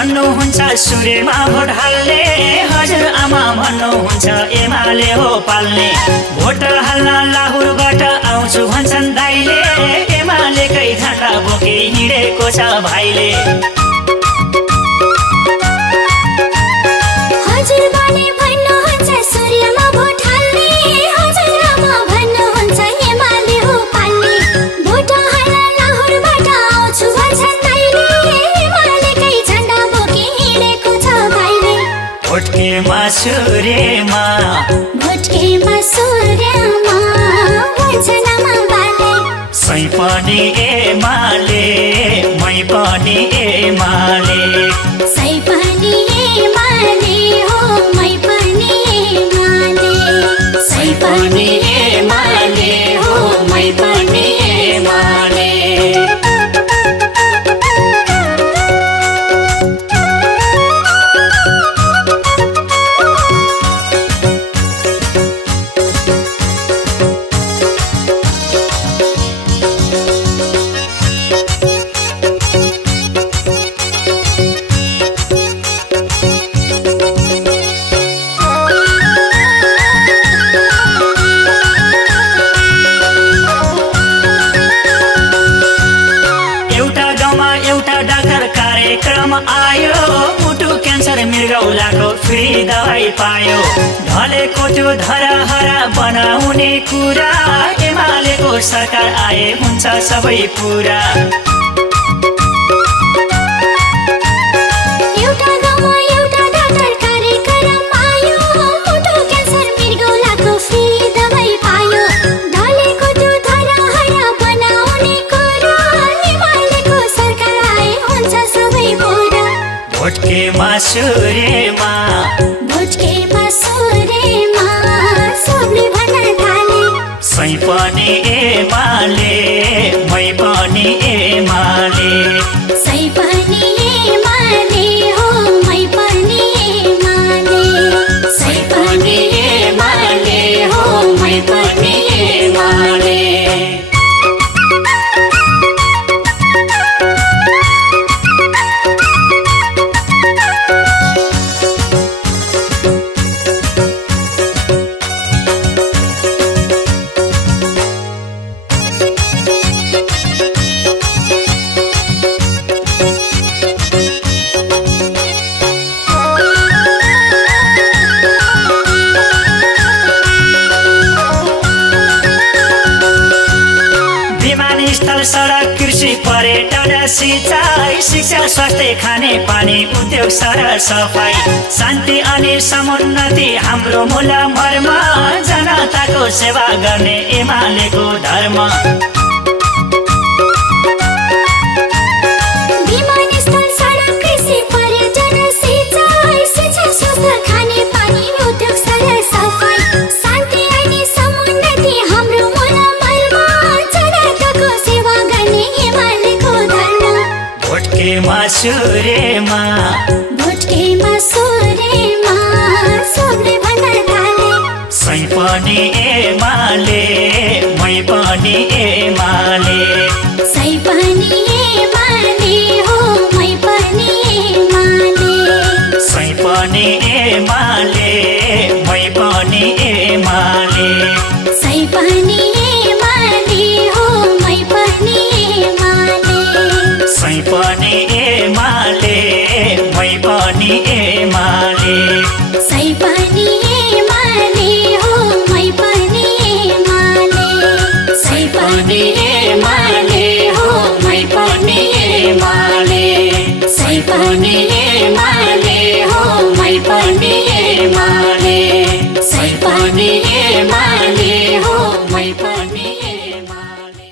भन्नुहुन्छ सूर्यमा भोट हाल्ने, हजुरआमा भन्नुहुन्छ एमाले हो पाल्ने। भोट हाल्न लाहुरबाट आउँछु भन्छन् दाइले, एमालेकै झण्डा बोके हिँडेको छ भाइले। हजुरबाले भन्नुहुन्छ सूर्यमा भोट हाल्ने, हजुरआमा भन्नुहुन्छ एमाले हो पाल्ने। भोट हाल्न लाहुरबाट आउँछु भन्छन् दाइले, एमालेकै झण्डा बोके हिँडेको छ भाइले। भोटकेमा सूर्यमा, भोटकेमा सूर्यमा भन्छन् आमा बाले। सै पनि एमाले, मै पनि एमाले। सै पनि एमाले हो, मै पनि एमाले। सै पनि एमाले हो, मै पनि एमाले। आयो मुटु क्यान्सर मृगौलाको फ्री दवाई पायो। ढलेको त्यो धराहरा बनाउने कुरा, एमालेको सरकार आए हुन्छ सबै पुरा। एउटा गाउँमा एउटा डाक्टर कार्यक्रम आयो, मुटु क्यान्सर मृगौलाको फ्री दवाई पायो। ढलेको त्यो धराहरा बनाउने कुरा, एमालेको सरकार आए हुन्छ सबै पुरा। भोटकेमा सूर्यमा, भोटकेमा सूर्यमा सबले भन्न थाले। सै पनि एमाले, मै पनि एमाले। सै पनि एमाले हो, मै पनि एमाले। सै पनि एमाले हो, मै पनि एमाले। सडक कृषि पर्यटन सिंचाई, शिक्षा स्वास्थ्य खाने पानी उद्योग सरसफाई, शान्ति अनि समुन्नति हाम्रो मूल मर्म, जनताको सेवा गर्ने एमालेको धर्म। विमानस्थल सडक कृषि पर्यटन सिंचाई, शिक्षा स्वास्थ्य खाने पानी उद्योग सरसफाई, शान्ति अनि समुन्नति हाम्रो मूल मर्म, जनताको सेवा गर्ने एमालेको धर्म। भोटकेमा सूर्यमा, भोटकेमा सूर्यमा सबले भन्न थाले। सै पनि एमाले, मै पनि एमाले। सै पनि एमाले हो, मै पनि एमाले। सै पनि एमाले, मै पनि एमाले। सै पनि एमाले हो, मै पनि एमाले। सै पनि एमाले, मै पनि एमाले। सै पनि एमाले हो, मै पनि एमाले। सै पनि एमाले हो, मै पनि एमाले। सै पनि एमाले हो, मै पनि एमाले। सै पनि एमाले हो, मै पनि एमाले।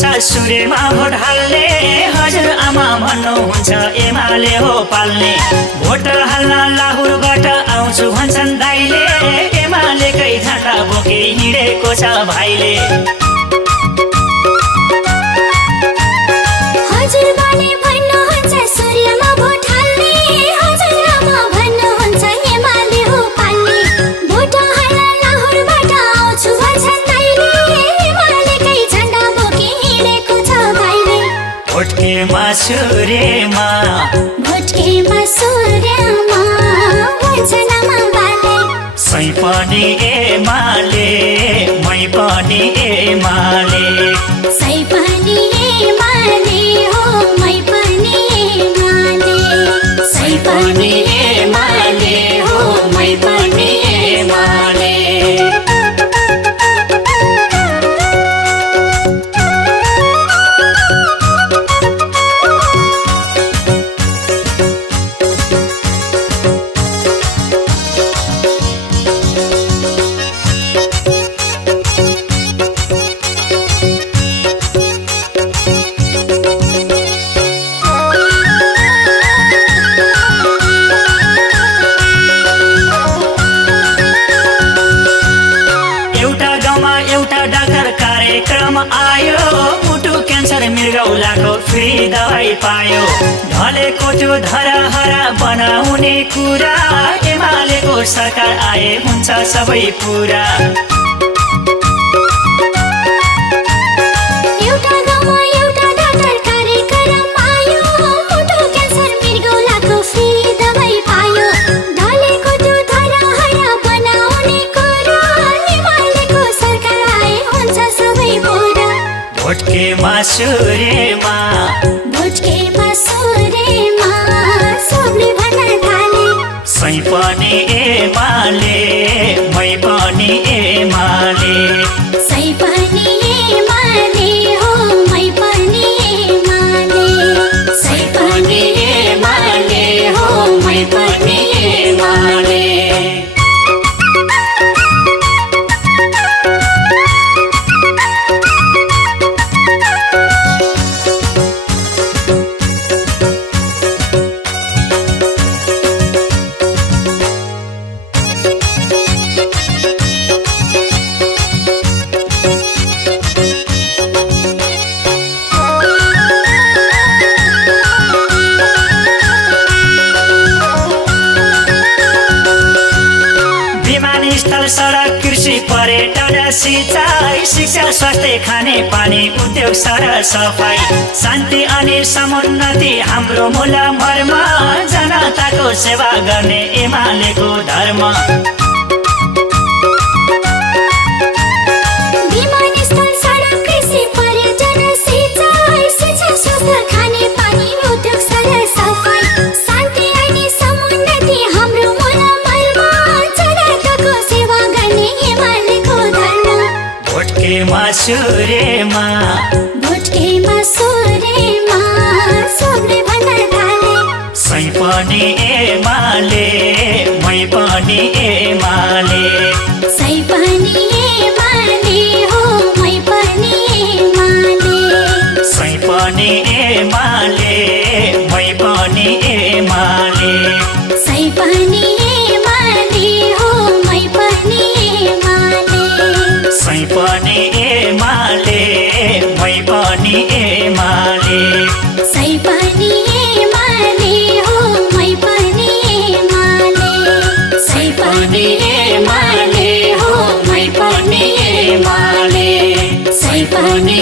हुन्छ सूर्यमा भोट हाल्ने हजुर आमा भन्नुहुन्छ एमाले हो पाल्ने भोट हाल्न लाहुरबाट आउँछु भन्छन् दाइले एमालेकै झण्डा बोकी हिँडेको छ भाइले हजुरबाले भन्नुहुन्छ सूर्यमा भोट हाल्ने हजुरआमा भन्नुहुन्छ एमाले हो पाल्ने भोट हाल्न लाहुरबाट आउँछु भन्छन् दाइले एमालेकै झण्डा बोकी हिँडेको छ भाइले भोटकेमा सूर्यमा भन्छन् आमा बाले सै पनि एमाले मै पनि एमाले सै पनि एमाले हो मै पनि एमाले सै पनि एमाले हो मै पनि एमाले आयो मुटु क्यान्सर मृगौलाको फ्री दबाई पायो ढलेको त्यो धराहरा बनाउने कुरा एमालेको सरकार आए हुन्छ सबै पुरा एउटा गाउँमा एउटा डाक्टर कार्यक्रम आयो मुटु क्यान्सर मृगौलाको फ्री दबाई पायो ढलेको त्यो धराहरा बनाउने कुरा एमालेको सरकार आए हुन्छ सबै पुरा भोटकेमा सूर्यमा सबले भन्न थाले सै पनि एमाले मै पनि एमाले सै पनि एमाले हो मै पनि एमाले सै पनि एमाले हो मै पनि एमाले सडक कृषि पर्यटन सिंचाई शिक्षा स्वास्थ्य खाने पानी उद्योग सर सफाई शान्ति अनि समुन्नति हाम्रो मूल मर्म जनताको सेवा गर्ने एमालेको धर्म विमानस्थल सडक कृषि पर्यटन सिंचाई शिक्षा स्वास्थ्य खाने पानी उद्योग सर सफाई शान्ति अनि समुन्नति हाम्रो मूल मर्म जनताको सेवा गर्ने एमालेको धर्म भोटकेमा सूर्यमा सबले भन्न थाले सै पनि एमाले मै पनि एमाले सै पनि एमाले हो मै पनि एमाले सै पनि एमाले मै पनि एमाले सै पनि एमाले हो मै पनि एमाले सै पनि एमाले मै पनि एमाले सै पनि एमाले हो मै पनि एमाले सै पनि एमाले हो मै पनि एमाले सै पनि